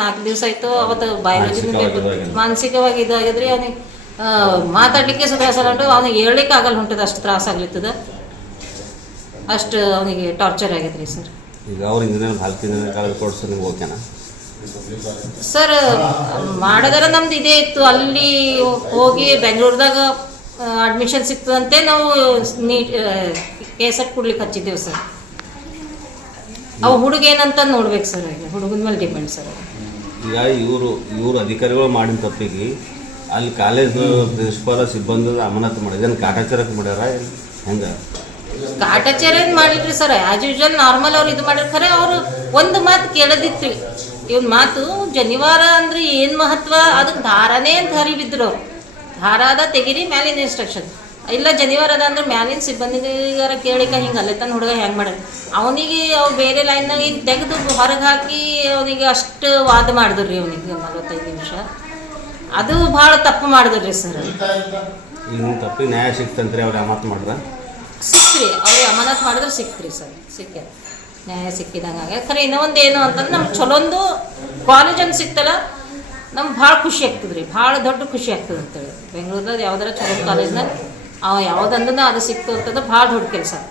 4 ದಿವಸ ಆಯಿತು. ಅವತ್ತು ಬಯಾಲಜಿ ಮಾನಸಿಕವಾಗಿ ಇದಾಗಿದ್ರಿ. ಅವನಿಗೆ ಮಾತಾಡಲಿಕ್ಕೆ ಸುಧಾರಿಸಲು ಅವ್ನಿಗೆ ಹೇಳಲಿಕ್ಕೆ ಆಗಲ್ಲ ಹೊಂಟದ, ಅಷ್ಟು ತ್ರಾಸ ಆಗ್ಲಿತ್ತದ, ಅಷ್ಟು ಅವನಿಗೆ ಟಾರ್ಚರ್ ಆಗೈತೆ ಸರ್. ಈಗ ಅವ್ರು ಇಂಜಿನಿಯರ್ ನಾಲ್ಕು ಇಂಜಿನಿಯರ್ ಕಾಲೇಜ್ ಕೊಡ್ಸೋ ನಿಮ್ಗೆ ಓಕೆನಾ ಸರ್? ಮಾಡೋದರ ನಮ್ದು ಇದೇ ಇತ್ತು, ಅಲ್ಲಿ ಹೋಗಿ ಬೆಂಗಳೂರದಾಗ ಅಡ್ಮಿಷನ್ ಸಿಕ್ತದಂತೆ ನಾವು ಕೇಸಟ್ ಕೊಡ್ಲಿಕ್ಕೆ ಹಚ್ಚಿದ್ದೇವೆ ಸರ್. ಅವು ಹುಡುಗ ಏನಂತ ನೋಡ್ಬೇಕು ಸರ್, ಹುಡುಗನ ಮೇಲೆ ಡಿಪೆಂಡ್ ಸರ್. ಈಗ ಇವರು ಅಧಿಕಾರಿಗಳು ಮಾಡಿದ ತಪ್ಪಿಗೆ ಅಲ್ಲಿ ಕಾಲೇಜ್ ಪ್ರಿನ್ಸಿಪಾಲ ಸಿಬ್ಬಂದಿ ಅಮಾನತು ಮಾಡಿದ ಕಾಟಾಚಾರಕ್ಕೆ ಮಾಡ್ಯಾರ ಹೆಂಗೆ? ಕಾಟಾಚಾರ ಏನು ಮಾಡಿಲ್ರಿ ಸರ್, ಆ್ಯಸ್ ಯೂಶುವಲ್ ನಾರ್ಮಲ್ ಅವ್ರು ಇದು ಮಾಡಿರ್. ಖರೆ ಅವರು ಒಂದು ಮಾತು ಕೇಳೋದಿತ್ತು. ಇವನ್ ಮಾತು ಜನಿವಾರ ಅಂದ್ರೆ ಏನು ಮಹತ್ವ, ಅದಕ್ಕೆ ದಾರಾನೇ ಅಂತ ಹರಿಬಿದ್ರು ಅವ್ರು. ದಾರಾದ ತೆಗಿರಿ ಮ್ಯಾಲಿನ ಇನ್ಸ್ಟ್ರಕ್ಷನ್ ಇಲ್ಲ, ಜನಿವಾರ ಅದ ಅಂದ್ರೆ ಮ್ಯಾಲಿನ ಸಿಬ್ಬಂದಿಗಾರ ಕೇಳಿಕ ಹಿಂಗೆ ಅಲ್ಲೆತನ ಹುಡುಗ ಹೆಂಗೆ ಮಾಡೋದು. ಅವನಿಗೆ ಅವ್ರು ಬೇರೆ ಲೈನ್ನಾಗ ಇದು ತೆಗೆದು ಹೊರಗೆ ಹಾಕಿ ಅವನಿಗೆ ಅಷ್ಟು ವಾದ ಮಾಡಿದ್ರಿ. ಅವನಿಗೆ 45 ನಿಮಿಷ ಅದು ಭಾಳ ತಪ್ಪು ಮಾಡಿದ್ರಿ ಸರ್. ಈಗ ತಪ್ಪಿಗೆ ನ್ಯಾಯ ಸಿಕ್ತಂತ್ರಿ ಅವ್ರು ಅಮಾನತು ಮಾಡ್ರ? ಸಿಕ್ತ್ರಿ, ಅವ್ರಿಗೆ ಅಮಾನತು ಮಾಡಿದ್ರೆ ಸಿಕ್ತ್ರಿ ಸರ್, ಸಿಕ್ಕ ನ್ಯಾಯ ಸಿಕ್ಕಿದಂಗೆ. ಖರೆ ಇನ್ನೂ ಒಂದು ಏನು ಅಂತಂದ್ರೆ ನಮ್ಗೆ ಚಲೊಂದು ಕಾಲೇಜ್ ಅಂತ ಸಿಕ್ತಲ್ಲ, ನಮ್ಗೆ ಭಾಳ ಖುಷಿ ಆಗ್ತದ್ರಿ, ಭಾಳ ದೊಡ್ಡ ಖುಷಿ ಆಗ್ತದೆ ಅಂತೇಳಿ. ಬೆಂಗಳೂರಲ್ಲಿ ಯಾವ್ದಾರ ಚಲೋ ಕಾಲೇಜ್ನಾಗ ಅವ ಯಾವುದಂದ್ರೆ ಅದು ಸಿಕ್ತು ಅಂತಂದ್ರೆ ಭಾಳ ದೊಡ್ಡ ಕೆಲಸ ಆಗ್ತದೆ.